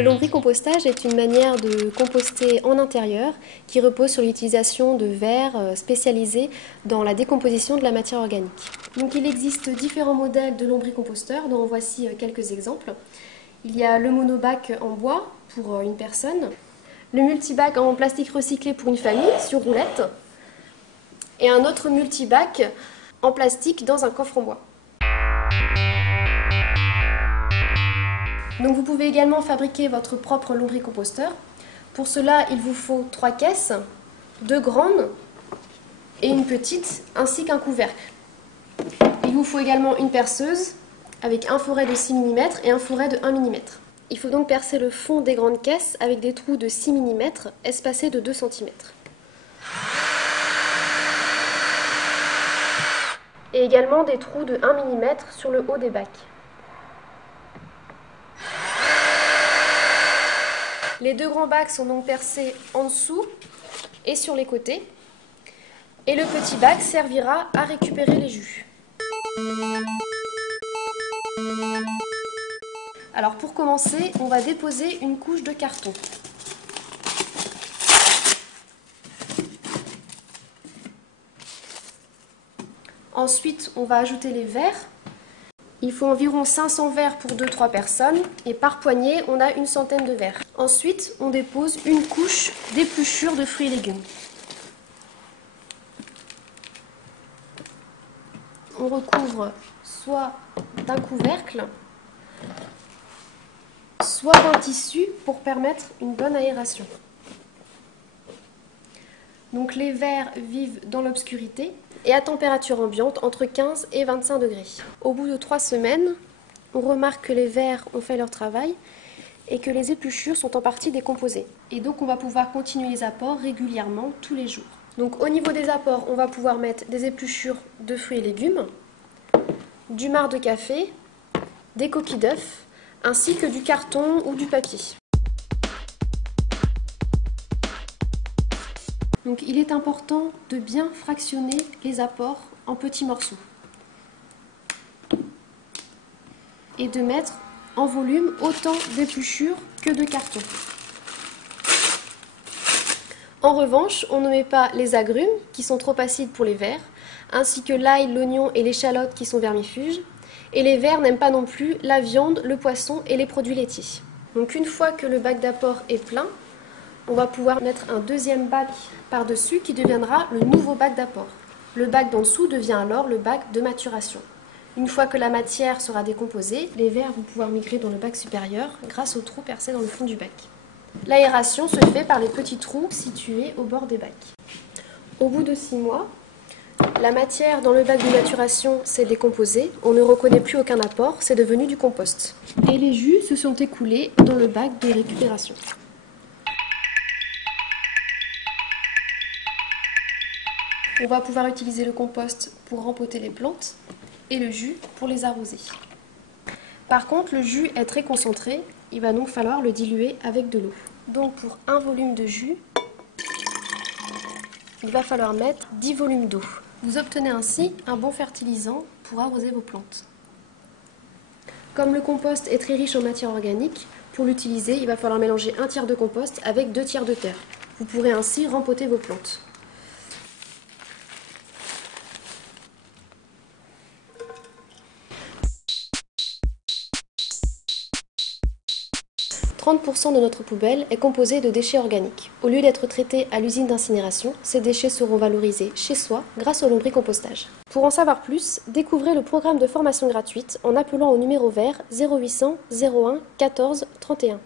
Le lombricompostage est une manière de composter en intérieur qui repose sur l'utilisation de verres spécialisés dans la décomposition de la matière organique. Donc il existe différents modèles de lombricomposteurs, dont voici quelques exemples. Il y a le monobac en bois pour une personne, le multibac en plastique recyclé pour une famille sur roulette et un autre multibac en plastique dans un coffre en bois. Donc vous pouvez également fabriquer votre propre lombricomposteur. Pour cela, il vous faut 3 caisses, 2 grandes et une petite, ainsi qu'un couvercle. Il vous faut également une perceuse avec un foret de 6 mm et un foret de 1 mm. Il faut donc percer le fond des grandes caisses avec des trous de 6 mm espacés de 2 cm. Et également des trous de 1 mm sur le haut des bacs. Les 2 grands bacs sont donc percés en dessous et sur les côtés. Et le petit bac servira à récupérer les jus. Alors pour commencer, on va déposer une couche de carton. Ensuite, on va ajouter les verres. Il faut environ 500 verres pour 2-3 personnes et par poignée, on a une centaine de verres. Ensuite, on dépose une couche d'épluchure de fruits et légumes. On recouvre soit d'un couvercle, soit d'un tissu pour permettre une bonne aération. Donc les verres vivent dans l'obscurité et à température ambiante entre 15 et 25 degrés. Au bout de 3 semaines, on remarque que les verres ont fait leur travail et que les épluchures sont en partie décomposées. Et donc on va pouvoir continuer les apports régulièrement tous les jours. Donc au niveau des apports, on va pouvoir mettre des épluchures de fruits et légumes, du marc de café, des coquilles d'œufs, ainsi que du carton ou du papier. Donc il est important de bien fractionner les apports en petits morceaux et de mettre en volume autant d'épluchures que de carton. En revanche, on ne met pas les agrumes qui sont trop acides pour les vers, ainsi que l'ail, l'oignon et l'échalote qui sont vermifuges, et les vers n'aiment pas non plus la viande, le poisson et les produits laitiers. Donc une fois que le bac d'apport est plein, on va pouvoir mettre un deuxième bac par-dessus qui deviendra le nouveau bac d'apport. Le bac d'en dessous devient alors le bac de maturation. Une fois que la matière sera décomposée, les verres vont pouvoir migrer dans le bac supérieur grâce aux trous percés dans le fond du bac. L'aération se fait par les petits trous situés au bord des bacs. Au bout de 6 mois, la matière dans le bac de maturation s'est décomposée, on ne reconnaît plus aucun apport, c'est devenu du compost. Et les jus se sont écoulés dans le bac de récupération. On va pouvoir utiliser le compost pour rempoter les plantes et le jus pour les arroser. Par contre, le jus est très concentré, il va donc falloir le diluer avec de l'eau. Donc pour un volume de jus, il va falloir mettre 10 volumes d'eau. Vous obtenez ainsi un bon fertilisant pour arroser vos plantes. Comme le compost est très riche en matière organique, pour l'utiliser, il va falloir mélanger 1 tiers de compost avec 2 tiers de terre. Vous pourrez ainsi rempoter vos plantes. « 30% de notre poubelle est composée de déchets organiques. Au lieu d'être traités à l'usine d'incinération, ces déchets seront valorisés chez soi grâce au lombricompostage. Pour en savoir plus, découvrez le programme de formation gratuite en appelant au numéro vert 0800 01 14 31.